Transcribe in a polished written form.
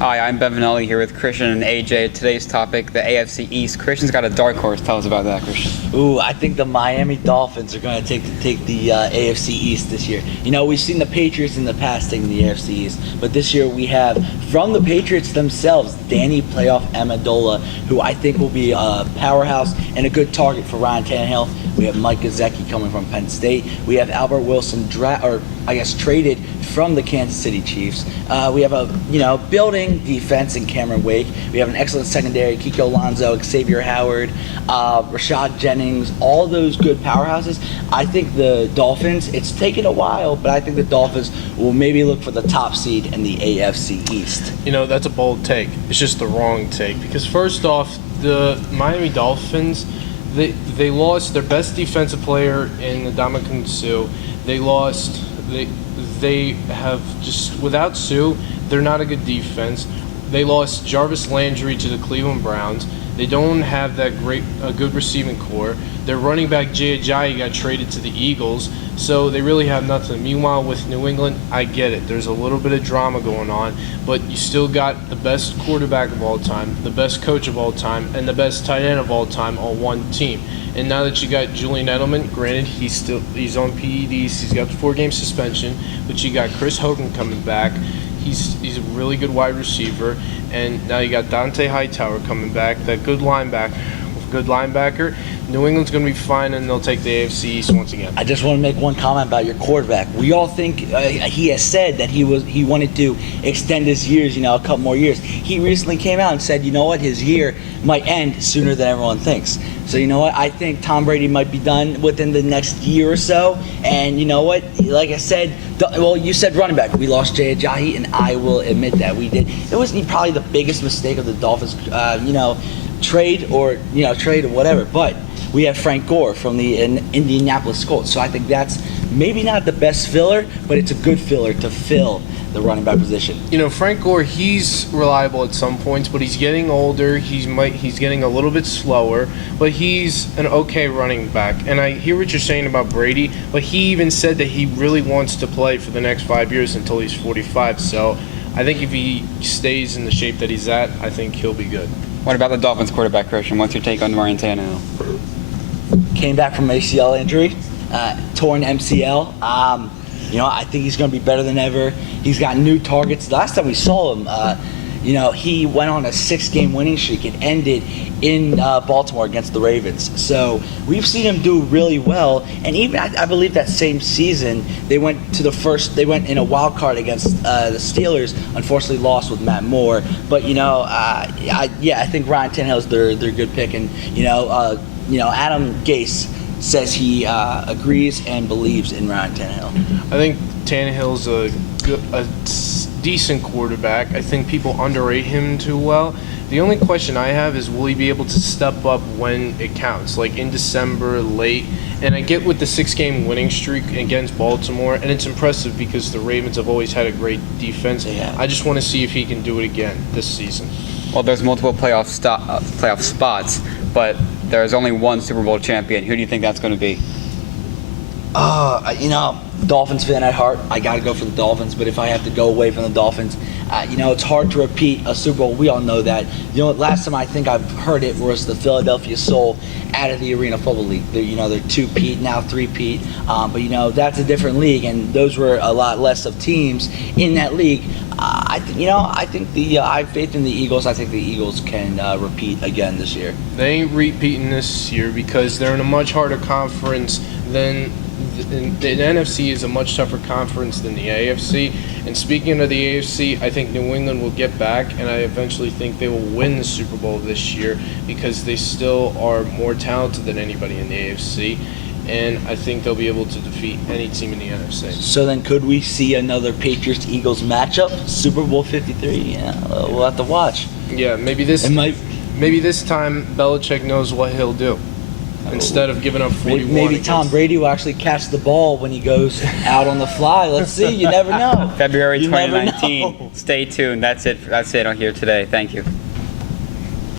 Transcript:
Hi, I'm Ben Vanelli here with Christian and AJ. Today's topic, the AFC East. Christian's got a dark horse. Tell us about that, Christian. Ooh, I think the Miami Dolphins are going to take the AFC East this year. You know, we've seen the Patriots in the past taking the AFC East, but this year we have, from the Patriots themselves, Danny Playoff Amendola, who I think will be a powerhouse and a good target for Ryan Tannehill. We have Mike Gesicki coming from Penn State. We have Albert Wilson, traded from the Kansas City Chiefs. We have a building defense in Cameron Wake. We have an excellent secondary: Kiko Alonso, Xavier Howard, Rashad Jennings. All those good powerhouses. I think the Dolphins. It's taken a while, but I think the Dolphins will maybe look for the top seed in the AFC East. You know, that's a bold take. It's just the wrong take, because first off, the Miami Dolphins, they lost their best defensive player in Ndamukong Suh. They have just, without Sue, they're not a good defense. They lost Jarvis Landry to the Cleveland Browns. They don't have a good receiving core. Their running back Jay Ajayi got traded to the Eagles, so they really have nothing. Meanwhile, with New England, I get it. There's a little bit of drama going on, but you still got the best quarterback of all time, the best coach of all time, and the best tight end of all time on one team. And now that you got Julian Edelman, granted he's on PEDs, he's got the 4-game suspension, but you got Chris Hogan coming back. He's a really good wide receiver, and now you got Dante Hightower coming back, that good linebacker. New England's going to be fine, and they'll take the AFC East once again. I just want to make one comment about your quarterback. We all think he has said that he wanted to extend his years, a couple more years. He recently came out and said, you know what, his year might end sooner than everyone thinks. So you know what, I think Tom Brady might be done within the next year or so. And you know what, like I said, you said running back. We lost Jay Ajayi, and I will admit that we did. It was probably the biggest mistake of the Dolphins, trade or whatever. But we have Frank Gore from the Indianapolis Colts. So I think that's maybe not the best filler, but it's a good filler to fill the running back position. You know, Frank Gore, he's reliable at some points, but he's getting older. He's getting a little bit slower, but he's an okay running back. And I hear what you're saying about Brady, but he even said that he really wants to play for the next 5 years until he's 45. So I think if he stays in the shape that he's at, I think he'll be good. What about the Dolphins quarterback, Christian? What's your take on Ryan Tannehill? Came back from ACL injury, torn MCL. I think he's going to be better than ever. He's got new targets. Last time we saw him, he went on a 6-game winning streak. It ended in Baltimore against the Ravens. So we've seen him do really well. And even I believe that same season they went in a wild card against the Steelers. Unfortunately, lost with Matt Moore. But I think Ryan Tannehill's their good pick. And Adam Gase says he agrees and believes in Ryan Tannehill. I think Tannehill's a decent quarterback. I think people underrate him too well. The only question I have is, will he be able to step up when it counts, like in December, late? And I get with the 6-game winning streak against Baltimore, and it's impressive because the Ravens have always had a great defense. Yeah. I just want to see if he can do it again this season. Well, there's multiple playoff spots, but there's only one Super Bowl champion. Who do you think that's going to be? Dolphins fan at heart. I got to go for the Dolphins, but if I have to go away from the Dolphins, it's hard to repeat a Super Bowl. We all know that. Last time I think I've heard it was the Philadelphia Soul out of the Arena Football League. They're 2-peat, now 3-peat. But that's a different league, and those were a lot less of teams in that league. I have faith in the Eagles. I think the Eagles can repeat again this year. They ain't repeating this year because they're in a much harder conference than the NFC is a much tougher conference than the AFC. And speaking of the AFC, I think New England will get back, and I eventually think they will win the Super Bowl this year because they still are more talented than anybody in the AFC. And I think they'll be able to defeat any team in the NFC. So then could we see another Patriots-Eagles matchup? Super Bowl 53? Yeah, we'll have to watch. Yeah, maybe this time Belichick knows what he'll do. Instead of giving up 41. Maybe Tom Brady will actually catch the ball when he goes out on the fly. Let's see. You never know. February 2019. Stay tuned. That's it here today. Thank you.